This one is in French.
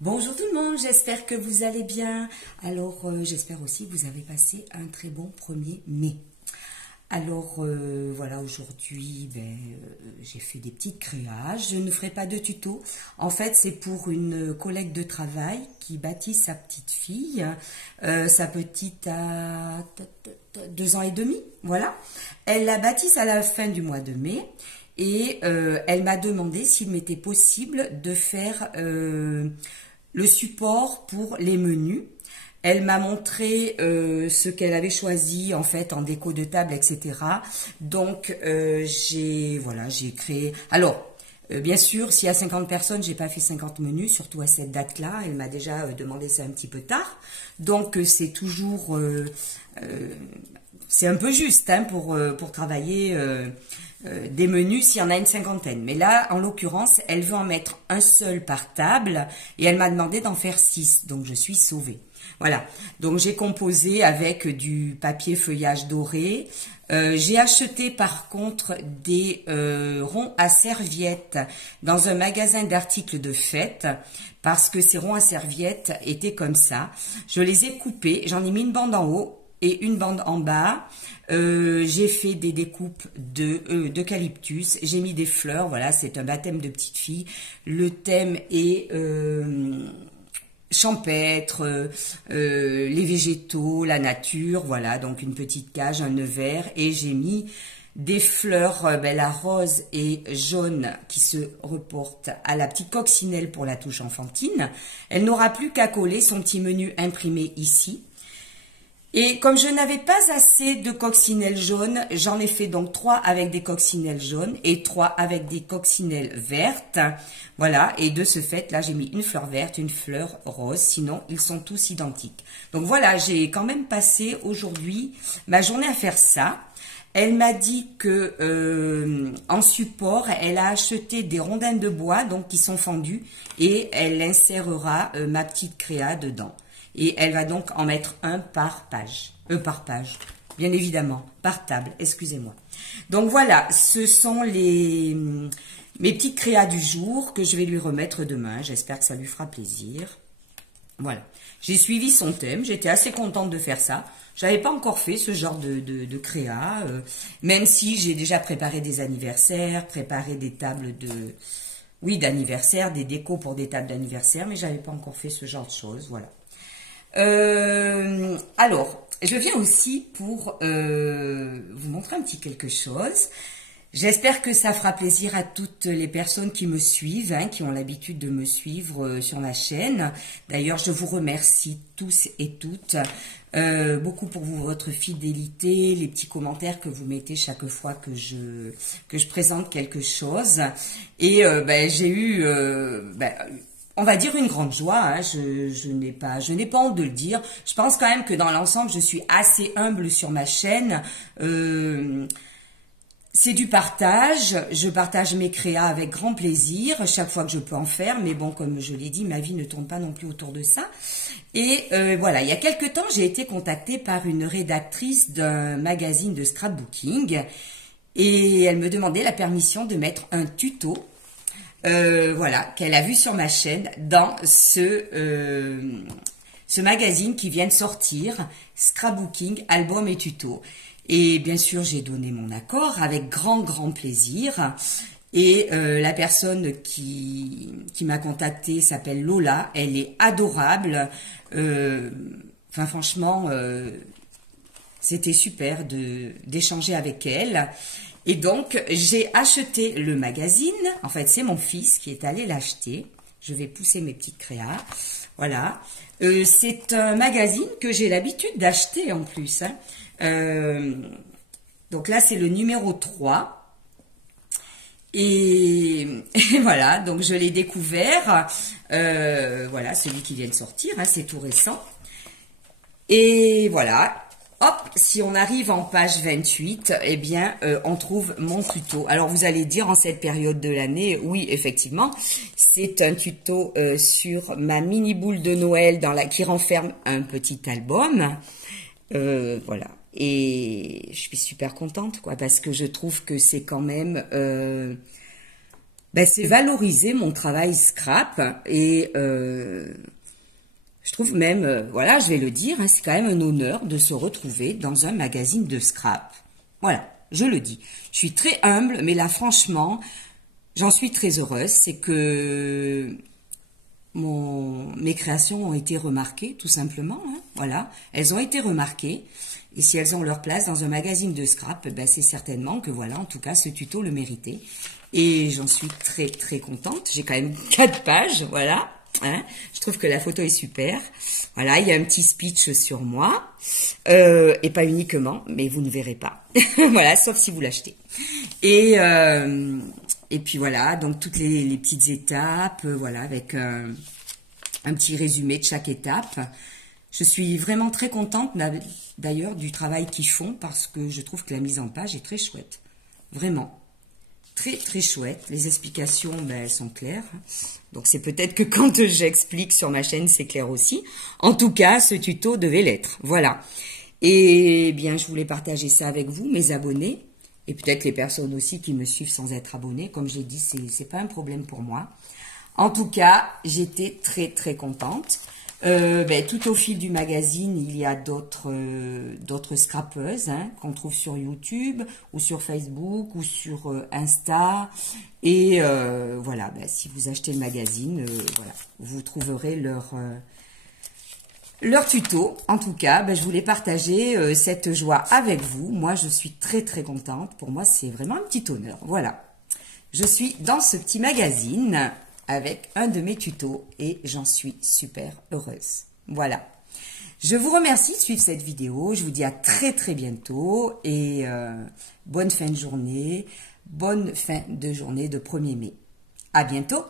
Bonjour tout le monde, j'espère que vous allez bien. Alors, j'espère aussi que vous avez passé un très bon 1er mai. Alors, voilà, aujourd'hui, j'ai fait des petites créages. Je ne ferai pas de tuto. En fait, c'est pour une collègue de travail qui baptise sa petite fille. Sa petite a 2 ans et demi, voilà. Elle la baptise à la fin du mois de mai. Et elle m'a demandé s'il m'était possible de faire le support pour les menus. Elle m'a montré ce qu'elle avait choisi en fait en déco de table, etc. Donc j'ai créé. Alors bien sûr, s'il y a 50 personnes, j'ai pas fait 50 menus, surtout à cette date-là. Elle m'a déjà demandé ça un petit peu tard. Donc c'est toujours c'est un peu juste hein, pour travailler des menus s'il y en a une cinquantaine. Mais là, en l'occurrence, elle veut en mettre un seul par table et elle m'a demandé d'en faire 6. Donc, je suis sauvée. Voilà. Donc, j'ai composé avec du papier feuillage doré. J'ai acheté par contre des ronds à serviettes dans un magasin d'articles de fête parce que ces ronds à serviettes étaient comme ça. Je les ai coupés. J'en ai mis une bande en haut et une bande en bas. J'ai fait des découpes d'eucalyptus, j'ai mis des fleurs, voilà, c'est un baptême de petite fille. Le thème est champêtre, les végétaux, la nature, voilà, donc une petite cage, un nœud vert, et j'ai mis des fleurs, la rose et jaune qui se reportent à la petite coccinelle pour la touche enfantine. Elle n'aura plus qu'à coller son petit menu imprimé ici. Et comme je n'avais pas assez de coccinelles jaunes, j'en ai fait donc 3 avec des coccinelles jaunes et 3 avec des coccinelles vertes. Voilà, et de ce fait, là, j'ai mis une fleur verte, une fleur rose, sinon, ils sont tous identiques. Donc voilà, j'ai quand même passé aujourd'hui ma journée à faire ça. Elle m'a dit que en support, elle a acheté des rondins de bois, donc qui sont fendus, et elle insérera ma petite créa dedans. Et elle va donc en mettre un par page. Bien évidemment, par table, excusez-moi. Donc voilà, ce sont mes petites créas du jour que je vais lui remettre demain. J'espère que ça lui fera plaisir. Voilà, j'ai suivi son thème, j'étais assez contente de faire ça. J'avais pas encore fait ce genre de créa, même si j'ai déjà préparé des anniversaires, préparé des tables d'anniversaire, des décos pour des tables d'anniversaire, mais j'avais pas encore fait ce genre de choses, voilà. Alors, je viens aussi pour vous montrer un petit quelque chose. J'espère que ça fera plaisir à toutes les personnes qui me suivent, hein, qui ont l'habitude de me suivre sur ma chaîne. D'ailleurs, je vous remercie tous et toutes beaucoup pour votre fidélité, les petits commentaires que vous mettez chaque fois que je présente quelque chose. Et j'ai eu on va dire une grande joie, hein. Je n'ai pas honte de le dire. Je pense quand même que dans l'ensemble, je suis assez humble sur ma chaîne. C'est du partage. Je partage mes créas avec grand plaisir, chaque fois que je peux en faire. Mais bon, comme je l'ai dit, ma vie ne tourne pas non plus autour de ça. Et voilà, il y a quelque temps, j'ai été contactée par une rédactrice d'un magazine de scrapbooking. Et elle me demandait la permission de mettre un tuto voilà, qu'elle a vu sur ma chaîne dans ce magazine qui vient de sortir, Scrapbooking, album et tuto. Et bien sûr, j'ai donné mon accord avec grand plaisir. Et la personne qui m'a contactée s'appelle Lola, elle est adorable. Enfin, franchement, c'était super d'échanger avec elle. Et donc, j'ai acheté le magazine. En fait, c'est mon fils qui est allé l'acheter. Je vais pousser mes petites créas. Voilà. C'est un magazine que j'ai l'habitude d'acheter en plus. Hein. Donc là, c'est le numéro 3. Et voilà, donc je l'ai découvert. Voilà, celui qui vient de sortir. Hein, c'est tout récent. Et voilà. Hop, si on arrive en page 28, eh bien, on trouve mon tuto. Alors, vous allez dire en cette période de l'année, oui, effectivement, c'est un tuto sur ma mini boule de Noël qui renferme un petit album. Voilà. Et je suis super contente, quoi, parce que je trouve que c'est quand même Ben, c'est valoriser mon travail scrap et je trouve même, voilà, je vais le dire, hein, c'est quand même un honneur de se retrouver dans un magazine de scrap. Voilà, je le dis. Je suis très humble, mais là, franchement, j'en suis très heureuse. C'est que mes créations ont été remarquées, tout simplement. Hein, voilà, elles ont été remarquées. Et si elles ont leur place dans un magazine de scrap, ben c'est certainement que, voilà, en tout cas, ce tuto le méritait. Et j'en suis très, très contente. J'ai quand même 4 pages, voilà. Hein, je trouve que la photo est super. Voilà, il y a un petit speech sur moi. Et pas uniquement, mais vous ne verrez pas. Voilà, sauf si vous l'achetez. Et puis voilà, donc toutes les petites étapes, voilà, avec un petit résumé de chaque étape. Je suis vraiment très contente d'ailleurs du travail qu'ils font parce que je trouve que la mise en page est très chouette. Vraiment. Très très chouette. Les explications, ben, elles sont claires. Donc c'est peut-être que quand j'explique sur ma chaîne, c'est clair aussi. En tout cas, ce tuto devait l'être. Voilà. Et bien, je voulais partager ça avec vous, mes abonnés. Et peut-être les personnes aussi qui me suivent sans être abonnés. Comme j'ai dit, c'est pas un problème pour moi. En tout cas, j'étais très très contente. Ben, tout au fil du magazine, il y a d'autres scrapeuses hein, qu'on trouve sur YouTube ou sur Facebook ou sur Insta. Et voilà, ben, si vous achetez le magazine, voilà, vous trouverez leur tuto. En tout cas, ben, je voulais partager cette joie avec vous. Moi, je suis très très contente. Pour moi, c'est vraiment un petit honneur. Voilà, je suis dans ce petit magazine avec un de mes tutos et j'en suis super heureuse. Voilà. Je vous remercie de suivre cette vidéo. Je vous dis à très très bientôt et bonne fin de journée. Bonne fin de journée de 1er mai. À bientôt.